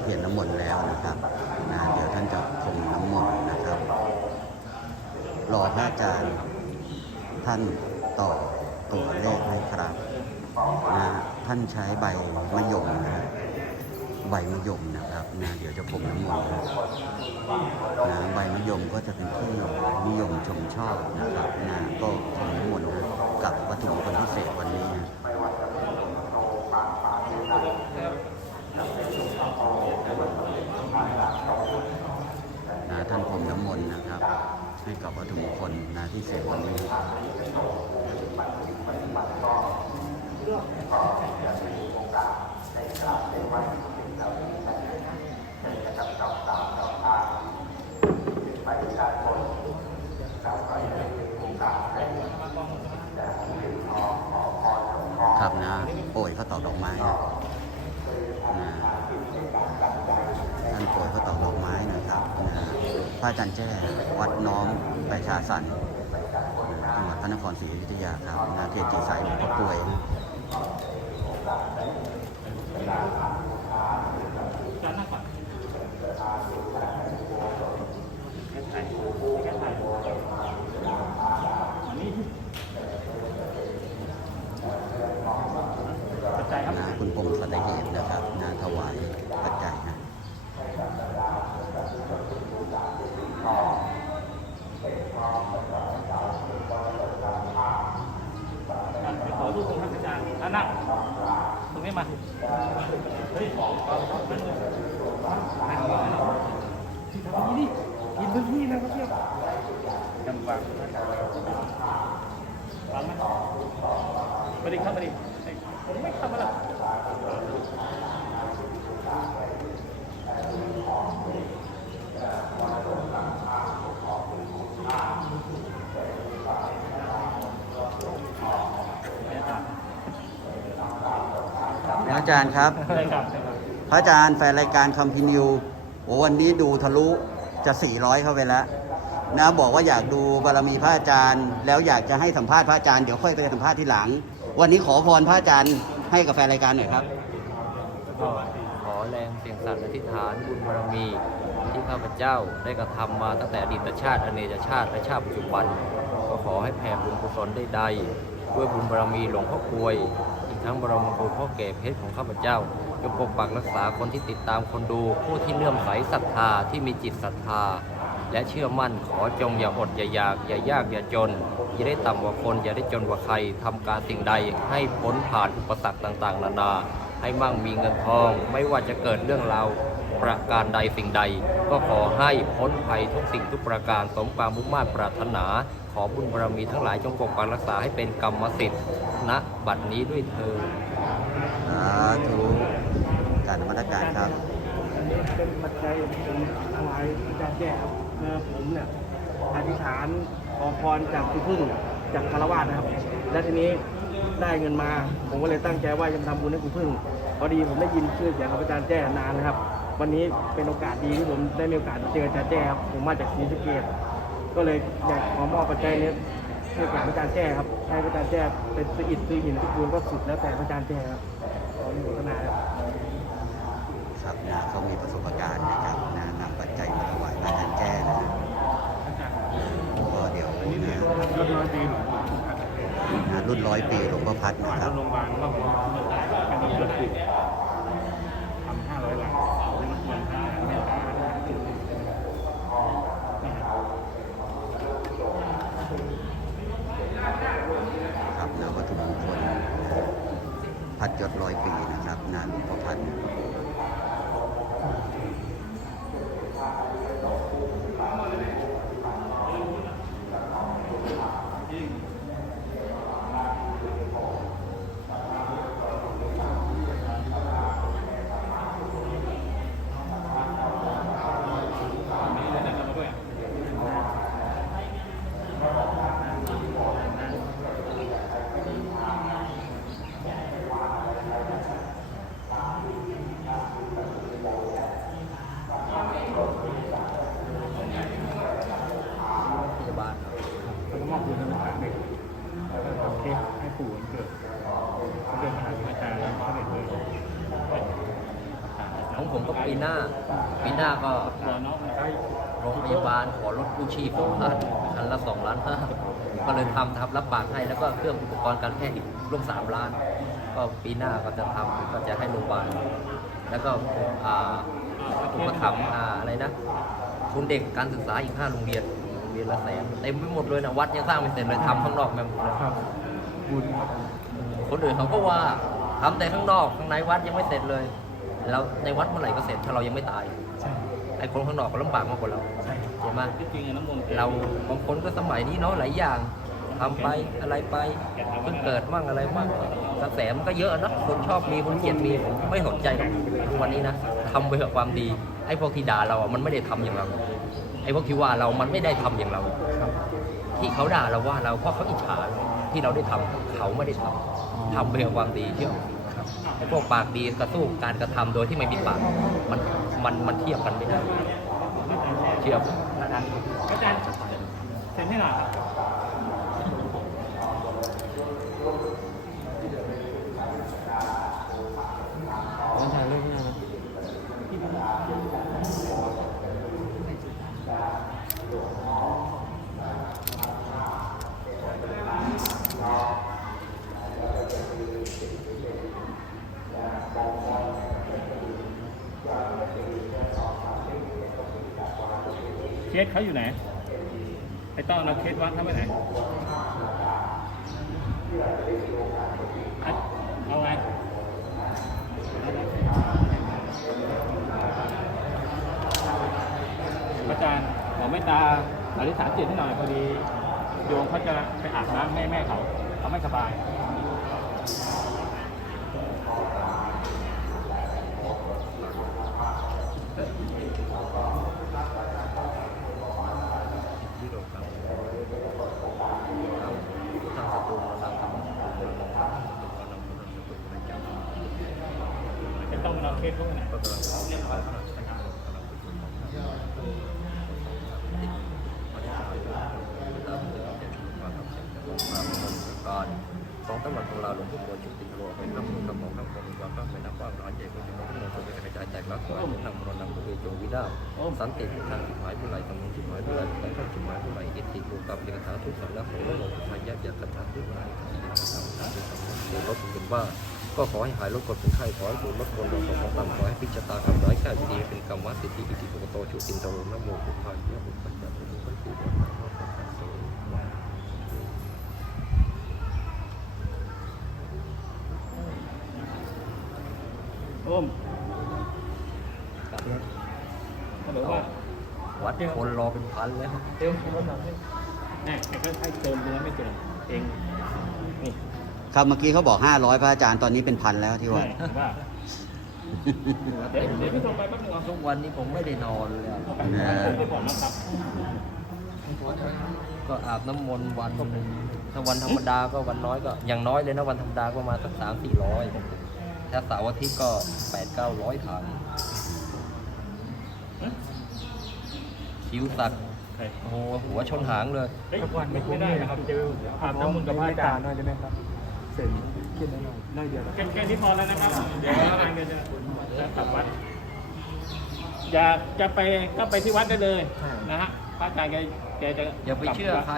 เปลี่ยนน้ำมนต์แล้วนะครับนะเดี๋ยวท่านจะพรมน้ำมนต์นะครับ รอพระอาจารย์ท่านต่อตัวเลขให้ครับนะท่านใช้ใบมะยมนะใบมะยมนะครับนะเดี๋ยวจะผมน้ำมนต์นะใบมะยมก็จะเป็นที่นิยมชมชอบนะครับนะก็ผมน้ำมนต์กับวัตถุมงคลพิเศษวันนี้ ครับนะโอ้ยเขาตอกดอกไม้นะท่านโปรยเขาตอกดอกไม้นะครับนะพระอาจารย์แจ้วัดน้อมประชาสรรค์จังหวัดพระนครศรีอยุธยาครับนะเกจิสายหลวงพ่อกลวยนะ จานนั่งก่อนแค่ถ่ายแค่ถ่ายอันนี้ปัจจัยครับ นะคุณพงศ์สัตเหตุนะครับนะถวายปัจจัยนะ อะเดี๋ยวขอรูปตรงท่านอาจารย์อะนั่งตรงนี้มา เฮ้ย นั่งเลยนั่งเลยที่ดิกินพื้นที่นะเพื่อนจำวางวางไหมไปดิครับไปดิผมไม่ทำอะไรพระ อาจารย์ครับได้ครับได้ครับ พระอาจารย์แฟนรายการคอมพินิวโอ้วันนี้ดูทะลุจะ 400 เข้าไปแล้ว นะบอกว่าอยากดูบารมีพระอาจารย์ แล้วอยากจะให้สัมภาษณ์พระอาจารย์เดี๋ยวค่อยไปสัมภาษณ์ที่หลัง วันนี้ขอพรพระอาจารย์ให้กับแฟนรายการหน่อยครับ ก็ขอแรงเสียงสัตย์อธิษฐานบุญบารมี ที่ข้าพเจ้าได้กระทำมาตั้งแต่อดีตชาติอเนกชาติและชาติปัจจุบัน ก็ขอให้แผ่บุญกุศลได้ใดๆด้วยบุญบารมีหลวงพ่อกลวยอีก ทั้งบรมคุณพ่อแก่เพชรของข้าพเจ้าจงปกปักรักษาคนที่ติดตามคนดู ผู้ที่เลื่อมใสศรัทธาที่มีจิตศรัทธา และเชื่อมั่นขอจงอย่าอดอย่าอยาก อย่ายากอย่าจน อย่าได้ต่ำกว่าคนอย่าได้จนกว่าใครทำการสิ่งใดให้พ้นผ่านอุปสรรคต่างๆ นานา ให้มั่งมีเงินทอง ไม่ว่าจะเกิดเรื่องราวประการใดสิ่งใด ก็ขอให้พ้นภัยทุกสิ่งทุกประการสมความมุ่งมั่นปรารถนา ขอบุญบารมีทั้งหลายจงปกปักรักษาให้เป็นกรรมสิทธิ์ ณบัดนี้ด้วยเธอญสาธุการนมัตการครับอันนี้เป็นปัจจัยผมถวายอาจารย์แจ้ครับเมื่อผมเนี่ยอธิษฐานขอพรจากคุณพึ่งจากคารวะนะครับ และทีนี้ได้เงินมา ผมก็เลยตั้งใจว่าจะทำบุญให้คุณพึ่ง พอดีผมได้ยินชื่อเสียงของอาจารย์แจ้นานนะครับ วันนี้เป็นโอกาสดีที่ผมได้มีโอกาสเจออาจารย์แจ้ครับผมมาจากศรีสะเกษก็เลยอยากขอมอบปัจจัยนี้ให้กับอาจารย์แจ้ครับ ให้อาจารย์แจ้เป็นสะอิดซื้อหินซื้อปูนก็สุดแล้วแต่อาจารย์แจ้ครับขออนุโมทนาครับครับนะเขามีประสบการณ์นะครับนะนำปัจจัยมาถวายพระอาจารย์แจ้นะก็เดี๋ยวนี้นะรุ่นร้อยปีหลวงพ่อพัดรุ่นร้อยปีหลวงพ่อพัดนะครับโรงพยาบาลว่าผมอันนี้เกิดขึ้นทำห้าร้อยหลังแล้วมันควรทำเมตตานี่ครับ ครับนะวัตถุมงคลนะ พัดยศร้อยปีนะครับนะหลวงพ่อพันยาบาล แล้วก็มอบบุญให้มันเด็กแล้วก็ทำเค้กให้ปู่วันเกิดเรื่องมหาวิทยาลัยเขาเด็กเลย ของผมก็ ปีหน้า ปีหน้าก็ตัวน้องมันใกล้โรงพยาบาลขอรถกู้ชีพสองคันคันละสองล้านห้าก็เลยทำทำรับปากให้แล้วก็เครื่องอุปกรณ์การแพทย์อีกร่วมสามล้าน ก็ปีหน้าก็จะทำก็จะให้โรงพยาบาลแล้วก็อ่าอุปถัมภ์อ่าอะไรนะทุนเด็กการศึกษาอีกห้าโรงเรียนโรงเรียนละแสนเต็มไปหมดเลยนะวัดยังสร้างไม่เสร็จเลยทำข้างนอกแม่หมดเลยคนอื่นเขาก็ว่าทำแต่ข้างนอกข้างในวัดยังไม่เสร็จเลย แล้วในวัดเมื่อไหร่ก็เสร็จถ้าเรายังไม่ตายไอ้คนข้างนอกก็ลำบากมากกว่าเราใช่ไหมที่จริงอะน้ำมนต์เราบางคนก็สมัยนี้เนาะหลายอย่างทำไปอะไรไปเพิ่งเกิดมั่งอะไรมั่งกระแสมันก็เยอะนะคนชอบมีคนเกลียดมีผมไม่สนใจหรอกทุกวันนี้นะทำไปเถอะความดีไอ้พวกที่ด่าเราอะมันไม่ได้ทำอย่างเราไอ้พวกที่ว่าเรามันไม่ได้ทำอย่างเราที่เขาด่าเราว่าเราเพราะเขาอิจฉาเราที่เราได้ทำเขาไม่ได้ทำทำไปเพื่อความดีเชื่อ ไอ้พวกปากดีกระสู้การกระทำโดยที่ไม่มีปาก มัน มัน มันเทียบกันไม่ได้ เทียบอาจารย์เซ็นให้หน่อยครับ สเขาอยู่ไหน ไอ้ต้อนเอาเคสวัดเขาไปไหน เอาไงอาจารย์ขอเมตตาอธิษฐานจิตให้หน่อยพอดี โยมเขาจะไปอาบน้ำให้แม่เขา เขาไม่สบาย ที่โรงพยาบาลตั้งสตูเราทำเราลองทำเราลองทำเราลองทำ จะต้องเอาเคสเขาไปไหนก็กำลังเรียนรู้กำลังใช้งานกำลังฝึกฝนของเราการของตำรวจของเราหลวงพ่อโตชุติโลเป็นข้ามกับของข้ามของความข้ามไปนับว่าร้อยใหญ่ก็จะมาขึ้นมาเป็นกระจายแตกแล้วก็นำรนำผู้เว จงวิดาสันติทางจุดหมายผู้ไหลกำลังจุดหมายผู้ไหลแต่ข้าจุดหมายผู้ไหลอิติโลกับเอกสารทุกสำนักของโลกพายายัดกระทำทุกรายเดี๋ยวก็เป็นว่าก็ขอให้หายโรคกดเป็นไข้ขอให้ดูลดคนลงของต่ำขอให้พิจารณาคำร้ายแค่ดีเป็นกรรมวัดสิทธิอิติโกโตชุตินโตนะโมพุทธายะพุทธัสสะพุทธัสสะพุทธัสสะ ร่มเขาบอกว่า วัดคน รอเป็นพันแล้วเติมรถหน่อยแน่แต่ก็ให้เติมเนื้อไม่เติมเองนี่ครับเมื่อกี้เขาบอก 500 พระอาจารย์ตอนนี้เป็นพันแล้วที่วัดใช่ว่าเดี๋ยวเดี๋ยวพี่ส่งไปแป๊บนึงเอาทุกวันนี้ผมไม่ได้นอนเลยอะนะไม่บอกนะครับก็อาบน้ำมนต์วันหนึ่งถ้าวันธรรมดาก็วันน้อยก็อย่างน้อยเลยนะวันธรรมดาก็ประมาณสักสามสี่ร้อยถ้าเสาร์อาทิตย์ก็แปดเก้าร้อยถัง คิ้วสักใครโอ้โหหัวชนหางเลยเฮ้ยวันไม่ได้นะครับเจออาบน้ำมนต์กับพระอาจารย์หน่อยได้ไหมครับเสร็จขึ้นหน่อยได้เดียวแค่แค่นี้พอแล้วนะครับเดี๋ยวทางเดี๋ยวจะจะกลับวัดอยากจะไปก็ไปที่วัดได้เลยนะฮะพระอาจารย์แกแกจะอย่าไปเชื่อใคร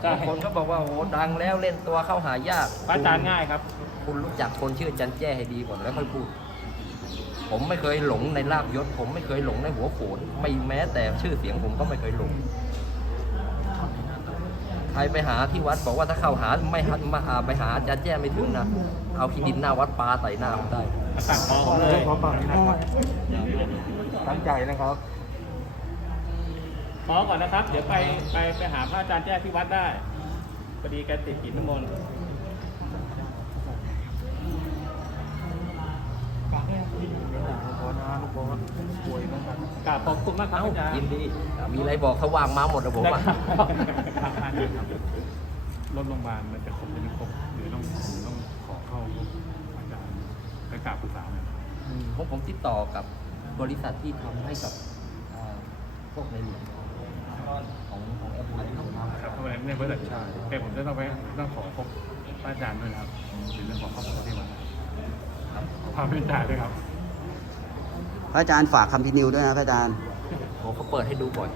ใช่บางคนก็บอกว่าโอ้โหดังแล้วเล่นตัวเข้าหายากพระอาจารย์ง่ายครับ คุณรู้จักคนชื่อจันแจ้ให้ดีก่อนแล้วค่อยพูด ผมไม่เคยหลงในลาบยศ ผมไม่เคยหลงในหัวโขนไม่แม้แต่ชื่อเสียงผมก็ไม่เคยหลง ใครไปหาที่วัดบอกว่าถ้าเข้าหาไม่หันมาหาไปหาอาจารย์แจ้ไม่ถึงนะ เอาขี้ดินหน้าวัดปลาใส่หน้าผมได้อากาศพอผมเลยขอปากนะครับตั้งใจนะครับพอก่อนนะครับ เดี๋ยวไปไปไปหาพระอาจารย์แจ้ที่วัดได้พอดีแกติดกินน้ำมนต์ นะลูกบอสป่วยนะครับกราบขอบคุณมากครับเอ้าอาจารย์ยินดี มีอะไรบอกเขาวางมาหมดแล้วผมได้อะ ครับครับอันนี้ครับรถโรงพยาบาลมันจะครบหรือไม่ครบหรือต้องต้องขอเข้าอาจารย์ไปกราบปรึกษาหน่อยผมผมติดต่อกับบริษัทที่ทำให้กับอ่าพวกในหลวงของของแอปพลิเคชันครับเข้าไปในบริษัทแต่ผมจะต้องไปต้องขอพบพระอาจารย์ด้วยนะครับหรือเรื่องของครอบครัวที่วัดครับขอพาไปจ่ายด้วยครับ พระอาจารย์ฝากคำพินิวด้วยนะพระอาจารย์คผมเขาเปิดให้ดูบ่อย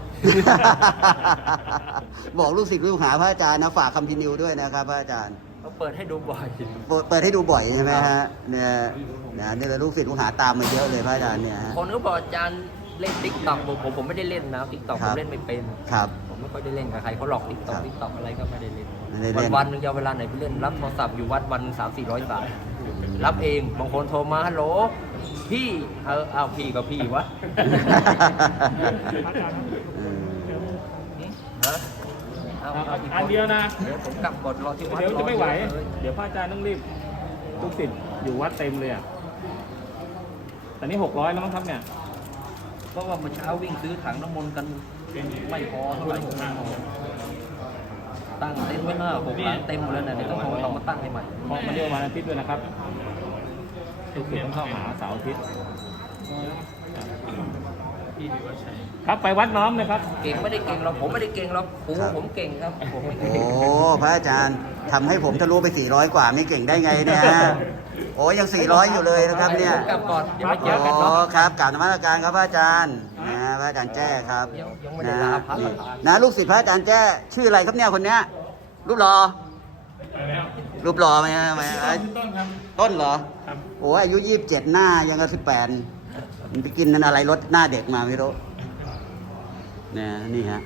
บอกลูกศิษย์ลูกหาพระอาจารย์นะฝากคำพินิวด้วยนะครับ พระอาจารย์เขาเปิดให้ดูบ่อย เปิดเปิดให้ดูบ่อยใช่ไหมฮะเนี่ยนะเนี่ยลูกศิษย์ลูกหาตามมาเยอะเลยพระอาจารย์เนี่ยฮะ คนก็บอกอาจารย์เล่นติ๊กต็อกผมผมผมไม่ได้เล่นนะติ๊กต็อกคผรับมเล่นไม่เป็น ครับ ผมไม่ค่อยได้เล่นกับใครเขาหลอกติ๊กต็อกครับติ๊กต็อกอะไรก็ไม่ได้เล่นไม่ได้วัเล่นน วันหนึงจะเอาเวลาไหนไปเล่นรับโทรศัพท์อยู่วัดวันสามสี่ร้อยสายรับเองบางคนโทรมาฮัลโหล พี่เออเอาพี่กับพี่วะอืมฮะเอาเอาเอากอันเดียวนะ เดี๋ยวผมกลับก่อนรอที่วัดเดี๋ยวจะไม่ไหว รอที่ดเลยเดี๋ยวพระอาจารย์ต้องรีบลูกศิษย์อยู่วัดเต็มเลยอะแต่นี่หกร้อยแล้วมั้งครับเนี่ย เพราะว่าเมื่อเช้าวิ่งซื้อถังน้ำมนต์กันไม่พอเท่าไหร่ตั้งเต็นท์ไว้ห้าหกหลังเต็มหมดแล้วนะเดี๋ยวต้องเอามาตั้งให้ใหม่ เพราะมันเรียกว่าวันอาทิตย์ด้วยนะครับ ลูกศิษย์ต้องเข้าหาเสาร์อาทิตย์ครับไปวัดน้อมเลยครับ เก่งไม่ได้เก่งหรอกผมไม่ได้เก่งหรอกครูครับผมเก่งครับผมไม่โอ้เก่งพระอาจารย์ทำให้ผมทะลุไป 400 กว่าไม่เก่งได้ไงเนี่ยฮะโอ้ยัง 400 อยู่เลยนะครับเนี่ยผมกลับก่อนเดี๋ยวไปเจอกันโอ้เนาะ ครับกราบนมัสการครับพระอาจารย์นะพระอาจารย์แจ้ครับยังยังไม่ได้นะลาพระนี่ประธาน นะลูกศิษย์พระอาจารย์แจ้ชื่ออะไรครับเนี่ยคนเนี้ยรูปหล่อรูปหล่อไหมฮะไหมเอ้ยต้นครับต้นเหรอ ครับโอ้อายุยี่สิบเจ็ดหน้ายังกับสิบแปดมันไปกินนั่นอะไรรถหน้าเด็กมาไม่รู้เนี่ยนี่ฮะ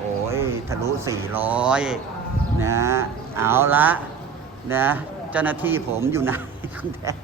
โอ้ยทะลุสี่ร้อยนะเอาละนะเจ้าหน้าที่ผมอยู่ไหนคุณแดง